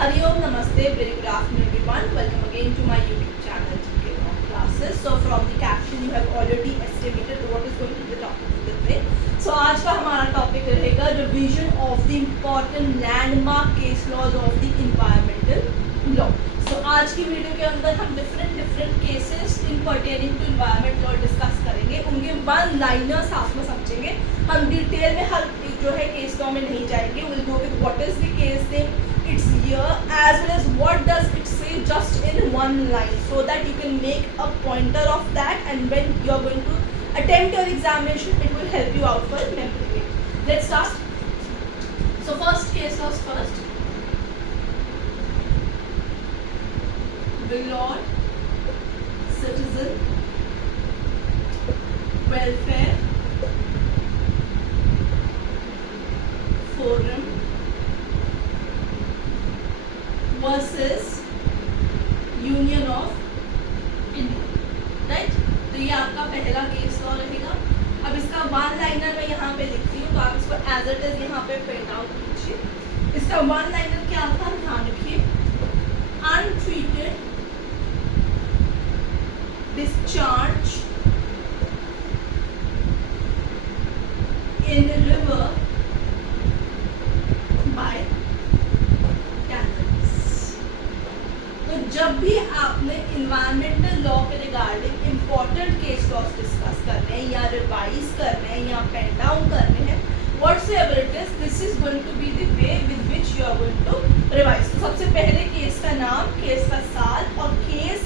Hari Om, Namaste, very good afternoon everyone. Welcome again to my YouTube channel GK Law Classes. So from the caption you have already estimated what is going to be the topic for the day. So आज का हमारा topic रहेगा revision of the important landmark case laws of the environmental law. So आज की video के अंदर हम different cases in pertaining to environment law discuss करेंगे. उनके वन लाइनर्स साथ में समझेंगे. हम डिटेल में हर जो है केस लॉ में नहीं जाएंगे. Will go with what is the case name, its year, as well as what does it say just in one line, so that you can make a pointer of that, and when you are going to attempt your examination it will help you out for memory. Let's start. So first case was first. Belong Citizen Welfare Forum versus union of India. Right, तो ये आपका पहला case law रहेगा. अब इसका one liner मैं यहाँ पे लिखती हूँ, तो आप इसको एज इट इज यहाँ पे प्रिंट आउट कीजिए. इसका वन लाइनर क्या था, ध्यान रखिए. Untreated discharge in river by. जब भी आपने इन्वायरमेंटल लॉ के regarding important case laws discuss करने हैं या रिवाइज करने हैं या पेन डाउन करने हैं, whatsoever it is, this is going to be the way with which you are going to revise. तो सबसे पहले केस का नाम, केस का साल और केस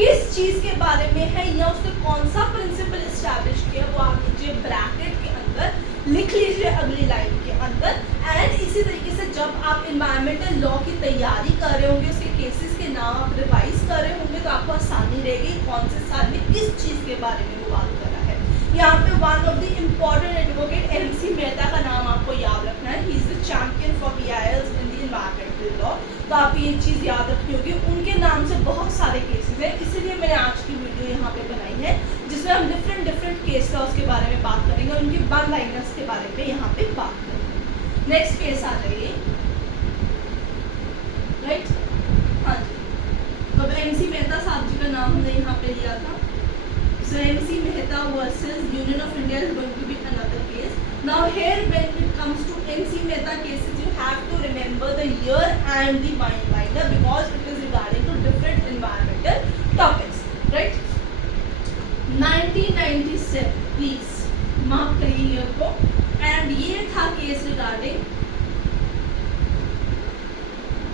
किस चीज के बारे में है या उसने कौन सा प्रिंसिपल एस्टैब्लिश किया वो आप नीचे ब्रैकेट के अंदर लिख लीजिए अगली लाइन के अंदर. एंड इसी तरीके से जब आप इन्वायरमेंटल लॉ की तैयारी कर रहे होंगे, उसके केसेस के नाम आप रिवाइज कर रहे होंगे, तो आपको आसानी रहेगी कौन से साल में किस चीज़ के बारे में वो बात कर रहा है. यहाँ पे one of the important advocate MC Mehta का नाम आपको याद रखना है. He is the champion for PILs in the environmental law. तो आप ये चीज़ याद रखनी होगी. उनके नाम से बहुत सारे केसेस हैं, इसीलिए मैंने आज की वीडियो यहाँ पे बनाई है जिसमें हम डिफरेंट केस लॉज के बारे में बात करेंगे और उनके वन लाइनर्स के बारे में यहाँ पे बात करेंगे. नेक्स्ट केस आ जाइए. राइट, हाँ जी. तो अब MC मेहता साहब जी का नाम हमने यहाँ पे लिया था. So MC Mehta versus Union of India is going to be another case. Now here when it comes to MC Mehta cases, you have to remember the year and the one liner because it is regarding to different environmental topics. Right? 1997, please mark करिए year को. And ये था case regarding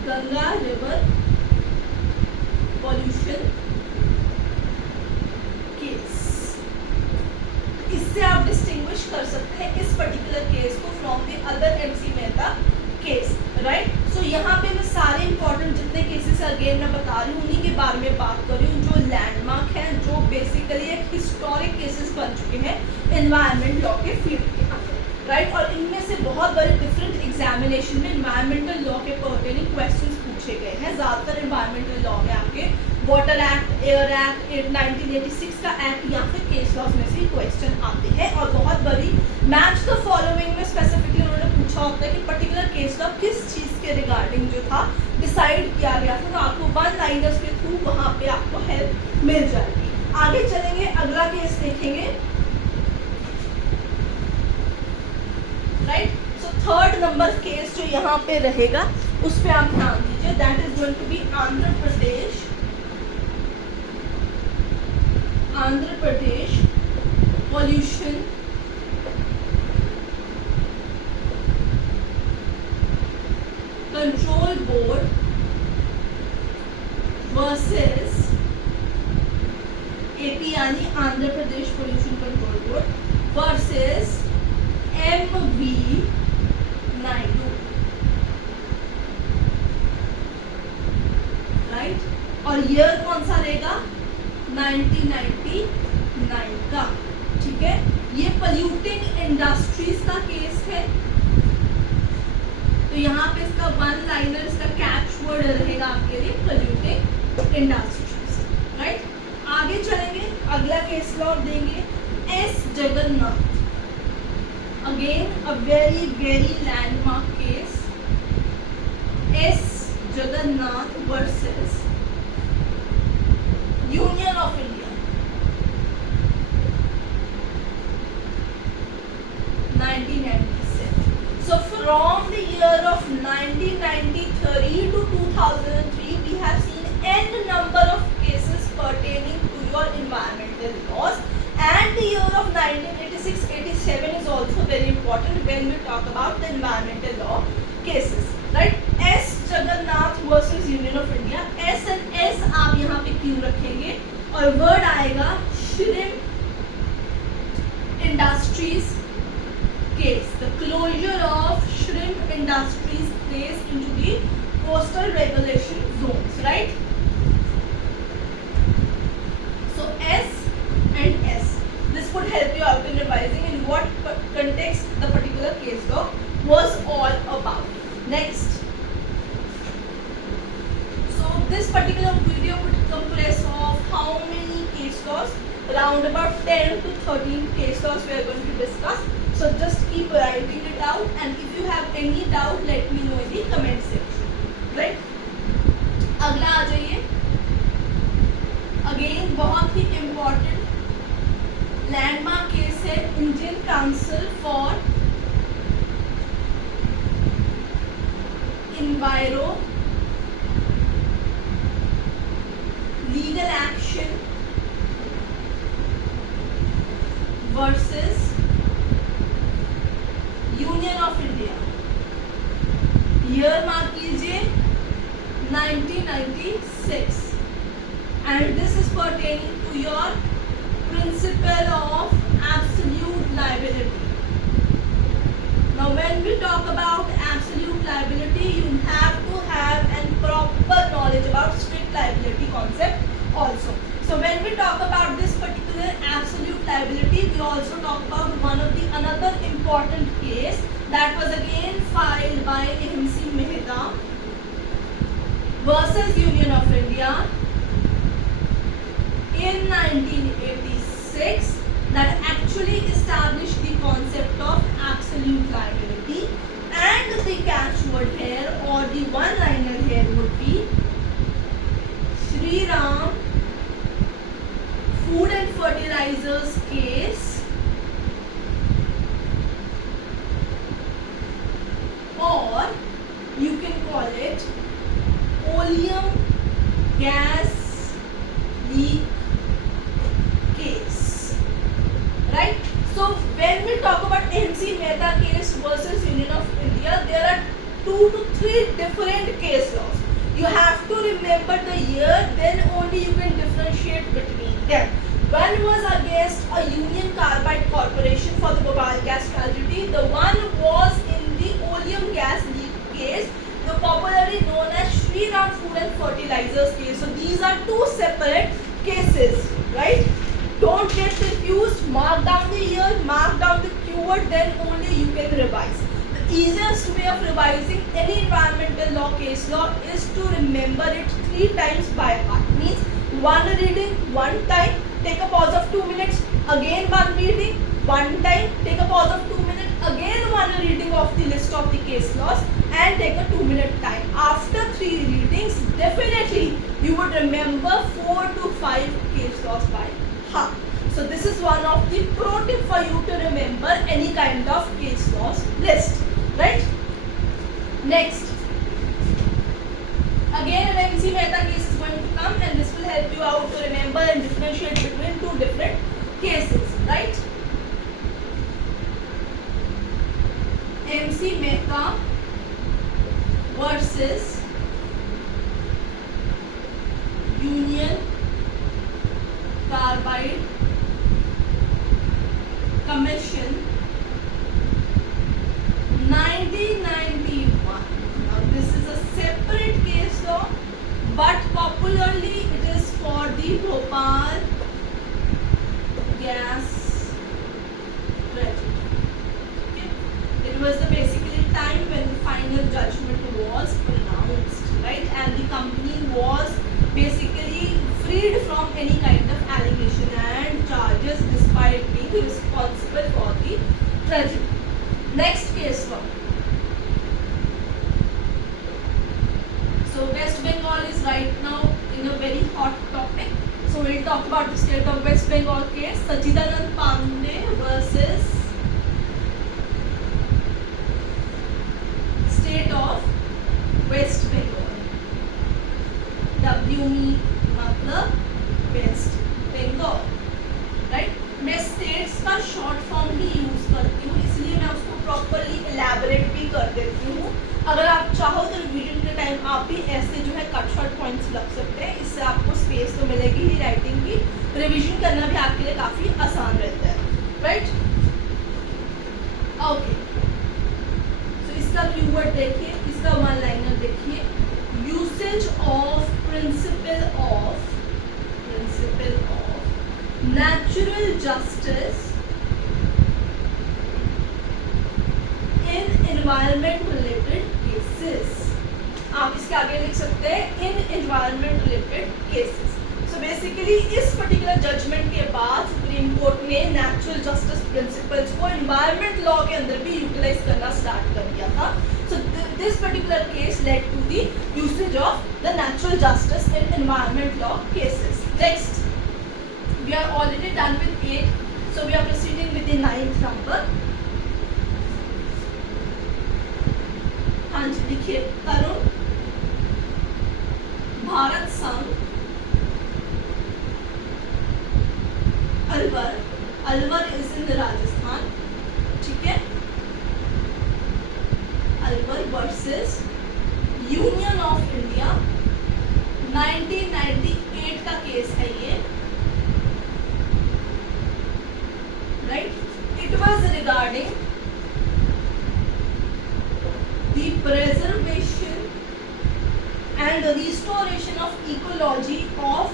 Ganga river pollution. इससे आप distinguish कर सकते हैं इस पर्टिकुलर केस को from the other MC Mehta case. Right, so यहाँ पे मैं सारे इंपॉर्टेंट जितने केसेस अगेन मैं बता रही हूँ उन्हीं के बारे में बात कर रही हूँ जो लैंडमार्क हैं, जो बेसिकली एक हिस्टोरिक केसेस बन चुके हैं इन्वायरमेंट लॉ के फील्ड के अंदर. राइट, और इनमें से बहुत बड़े डिफरेंट एग्जामिनेशन में इन्वायरमेंटल लॉ के पर्टेनिंग क्वेश्चंस पूछे गए हैं. ज़्यादातर इन्वायरमेंटल लॉ में आपके वाटर एक्ट, एयर एक्ट, 1986 का एक्ट या फिर केस लॉज में से क्वेश्चन आते हैं. और बहुत बड़ी मैच द फॉलोइंग में स्पेसिफिकली उन्होंने पूछा होता है कि पर्टिकुलर केस लॉ किस चीज़ के रिगार्डिंग जो था डिसाइड किया गया था. तो आपको वन लाइनर्स के थ्रू वहाँ पे आपको हेल्प मिल जाएगी. आगे चलेंगे, अगला केस देखेंगे. Right, so third number case जो यहाँ पे रहेगा उस पर आप ध्यान दीजिए. That is going to be Andhra Pradesh pollution control board versus AP यानी Andhra Pradesh pollution control board versus MV Naidu. Right, और ईयर कौन सा रहेगा, 1999 का. ठीक है, ये पोल्यूटिंग इंडस्ट्रीज का केस है. तो यहाँ पे इसका वन लाइनर, इसका कैच वर्ड रहेगा आपके लिए पोल्यूटिंग इंडस्ट्रीज. राइट, आगे चलेंगे, अगला केस लॉ देंगे S Jagannath. Again, a very landmark case. S. Jagannath Jagannath versus Union of India, 1996. So from the year of 1993 to 2003, we have seen n number of cases pertaining to your environmental laws, and the year of 1986-87 is also very important when we talk about the environmental law cases, right? S Jagannath versus Union of India, S and S आप यहाँ पे क्यों रखेंगे, और word आएगा shrimp industries case, the closure of shrimp industries place into the coastal regulation zones, right? So S and S, this would help you out in revising in what context the particular case law was all about. Next, so this particular video would comprise of how many case laws? Around about 10 to 13 case laws we are going to discuss. So just keep writing it out, and if you have any doubt, let me know in the comment section, right? अगला आ जाइए, again बहुत ही important landmark case है, Indian council for Enviro Legal Action versus Union of India. Year mark कीजिए 1996, and this is pertaining to your principle of absolute liability. Now when we talk about absolute liability, you have to have a proper knowledge about strict liability concept also. So when we talk about this particular absolute liability, we also talk about one of the another important case that was again filed by AMC Mehta versus Union of India in 1986, that actually established the concept of absolute liability, and the catchword here or the one-liner here would be Shri Ram Food and Fertilizers case, or you can call it oleum gas leak case, right? So when we talk about MC Mehta case versus Union of India, there are 2 to 3 different case laws. You have to remember the year, then only you can differentiate between them. One was against a Union Carbide Corporation for the Bhopal gas tragedy. The one was in the oleum gas leak case, the popularly known as Shri Ram Food and Fertilizers case. So these are 2 separate cases, right? Don't get confused. Mark down the year, mark down the keyword, then only you can revise. The easiest way of revising any environmental law case law is to remember it 3 times by heart. Means one reading, one time, take a pause of 2 minutes, again one reading, one time, take a pause of 2 minutes, again one reading of the list of the case laws, and take a 2-minute time. After 3 readings, definitely you would remember 4 to 5 case laws by heart. So this is one of the pro tip for you to remember any kind of case laws list, right? Next, again an MC Mehta case is going to come, and this will help you out to remember and differentiate between 2 different cases, right? MC Mehta versus Union Carbide Commission, 1991. Now this is a separate case law, but popularly it is for the Bhopal gas tragedy. Okay? It was the basically time when the final judgment was pronounced, right? And the company was basically freed from any kind of allegation and charges despite being responsible for the talk about the state of West Bengal case, Sachidanand Pandey versus state of West Bengal. W मतलब West Bengal, right? मैं states का short form ही use करती हूँ, इसलिए मैं उसको properly elaborate भी कर देती हूँ. अगर आप चाहो तो रिवीजन के टाइम आप भी ऐसे जो है कट शॉर्ट पॉइंट्स लग सकते हैं, इससे आपको स्पेस तो मिलेगी ही राइटिंग की, रिवीजन करना भी आपके लिए काफ़ी आसान रहता है, राइट? ओके, तो इसका कीवर्ड देखिए, इसका वन लाइनर देखिए, usage of principle of natural justice in environment related cases. आप इसके आगे लिख सकते हैं in environment related cases. So basically इस पर्टिकुलर जजमेंट के बाद सुप्रीम कोर्ट ने नेचुरल जस्टिस प्रिंसिपल्स को एनवायरमेंट लॉ के अंदर भी यूटिलाइज करना स्टार्ट कर दिया था. So this particular case led to the usage of the natural justice in environment law cases. Next, we are already done with 8, so we are proceeding with the 9th number. हाँ जी, देखिए, Tarun Bharat Sangh Alwar, Alwar is in Rajasthan, ठीक है, Alwar versus union of India. 1998 का case है ये, right? It was regarding the preservation and the restoration of ecology of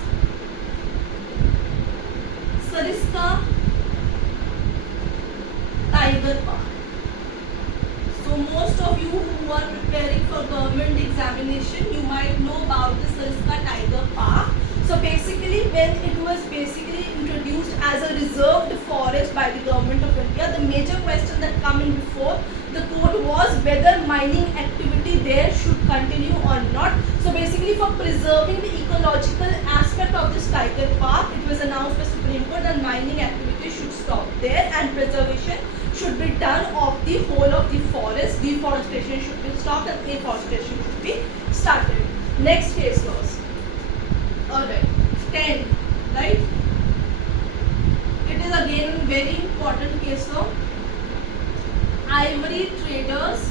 Sariska Tiger Park. So most of you who are preparing for government examination, you might know about the Sariska Tiger Park. So basically, when it was basically introduced as a reserved forest by the government of India, the major question that come in before the court was whether mining activity there should continue or not. So basically, for preserving the ecological aspect of this tiger park, it was announced by Supreme Court that mining activity should stop there and preservation should be done of the whole of the forest. Deforestation should be stopped and afforestation should be started. Next case laws. Alright, 10, right? It is again very important case law. Ivory Traders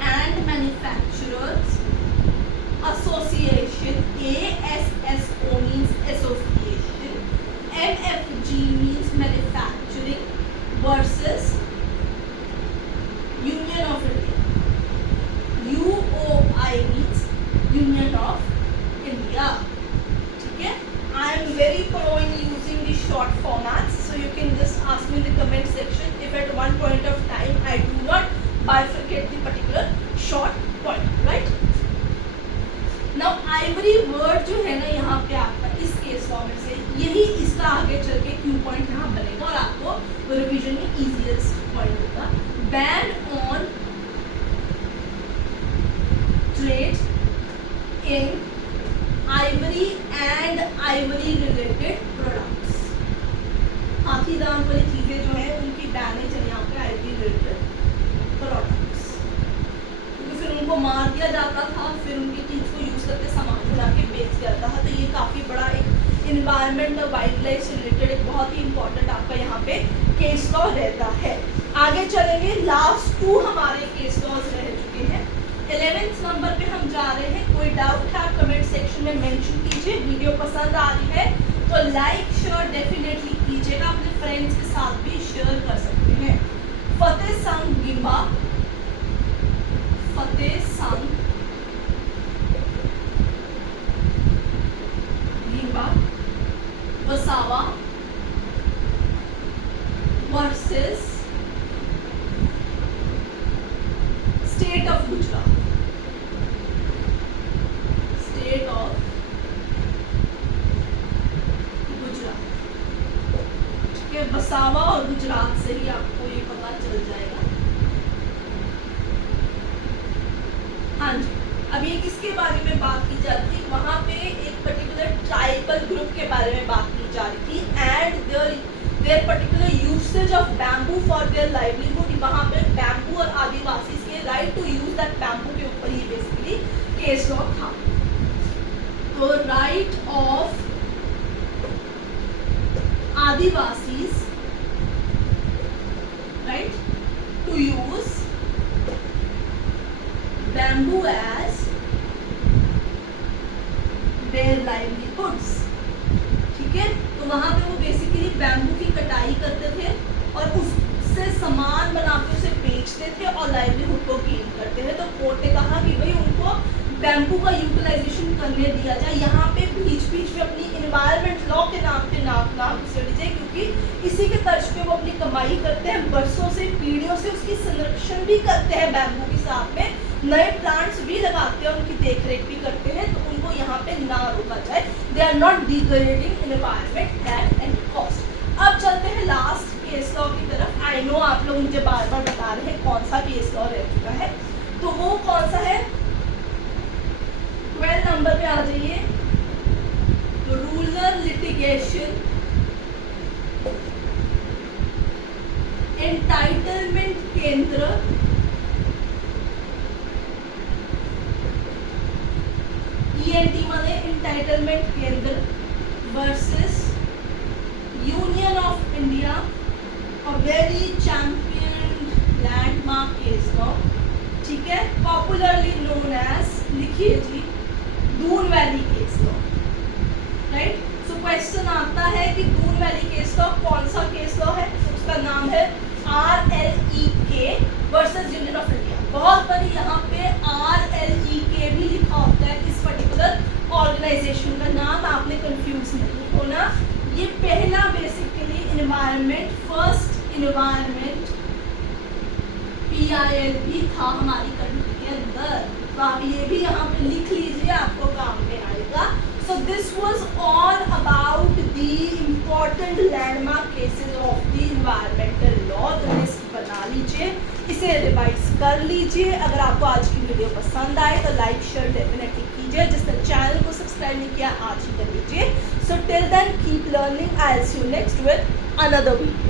and Manufacturers Association, ASSO means association, MFG means manufacturing versus Union of India. UOI means Union of India. Okay? I am very pro in using the short formats, so you can just ask me in the comment section if at one point of time I do not bifurcate the particular short point, right? Now ivory word जो है ना यहाँ पे आपका इस case law में से, यही इसका आगे चल के क्यू पॉइंट यहाँ बनेगा और आपको रिवीजन में इजीएस्ट पॉइंट होगा. Ban on trade in ivory and ivory related products. हाथी दांत वाली चीजें जो है उनकी बैनेज है यहाँ पे ivory related products, क्योंकि फिर उनको मार दिया जाता था, फिर उनकी चीज को यूज करके सामान बना के बेच जाता था. तो ये काफी बड़ा एक इन्वायरमेंट और वाइल्ड लाइफ से रिलेटेड एक बहुत ही इंपॉर्टेंट आपका यहाँ पे केस लॉ रहता है. आगे चलेंगे, लास्ट 2 हमारे केस लॉज रह चुके हैं. 11th नंबर पे हम जा रहे हैं. कोई डाउट है आप कमेंट सेक्शन में मेंशन कीजिए. वीडियो पसंद आ रही है तो लाइक शेयर डेफिनेटली कीजिएगा, अपने फ्रेंड्स के साथ भी शेयर कर सकते हैं. फतेह Sangh Gimba, Fateh Sangh Gimba Vasava versus state of Gujarat. State of Gujarat, ठीक है. वसावा और गुजरात से ही आपको ये पता चल जाएगा. हाँ जी, अब ये किसके बारे में बात की जा रही थी, वहाँ पे एक पर्टिकुलर ट्राइबल ग्रुप के बारे में बात की जा रही थी and their particular usage of bamboo for their livelihood. वहाँ पे बैम्बू और आदिवासी के right to use that bamboo के ऊपर ही बेसिकली केस लॉ था। तो right of adivasis right to use bamboo as their livelihoods। ठीक है, तो वहां पे वो बेसिकली बैम्बू की कटाई करते थे और उससे सामान बना के उसे बेचते थे और लाइवलीहुड को गेन करते थे। तो कोर्ट ने कहा कि भाई उनको बैम्बू का यूटिलाइजेशन करने दिया जाए। यहाँ पे बीच बीच में अपनी इन्वायरमेंट लॉ के नाम से लीजिए, क्योंकि इसी के तर्ज पे वो अपनी कमाई करते हैं, बरसों से पीढ़ियों से उसकी संरक्षण भी करते हैं बैम्बू के साथ में नए प्लांट्स भी लगाते हैं, उनकी देखरेख भी करते हैं। तो उनको यहाँ पे ना रोका जाए, they are not degrading environment at any cost. अब चलते हैं लास्ट केस लॉ की तरफ। आई नो आप लोग मुझे बार बार बता रहे हैं कौन सा केस लॉ रह चुका है, तो वो कौन सा है, 12 नंबर पे आ जाइए। Rural litigation entitlement Kendra ENT माने entitlement Kendra versus union of India, a very champion landmark case law. ठीक है, पॉपुलरली नोन एज, लिखिए जी, Doon valley case law. Right, so question आता है कि दून वैली केस लॉ कौन सा केस लॉ है, तो उसका नाम है RLEK versus union of India. बहुत बार यहाँ पे RLEK भी लिखा होता है इस पर्टिकुलर ऑर्गेनाइजेशन का नाम, आपने कंफ्यूज नहीं होना। ये पहला basically environment, first environment PIL भी था हमारी कंट्री के अंदर, तो आप ये भी यहाँ पे लिख लीजिए, आपको काम में आएगा। So this was all about the important landmark cases of the environmental law। तो लिस्ट बना लीजिए, इसे रिवाइज कर लीजिए। अगर आपको आज की वीडियो पसंद आए तो लाइक शेयर डेफिनेटली कीजिए। जिसने चैनल को सब्सक्राइब नहीं किया आज ही कर लीजिए। So till then keep learning, I'll see you next with another video।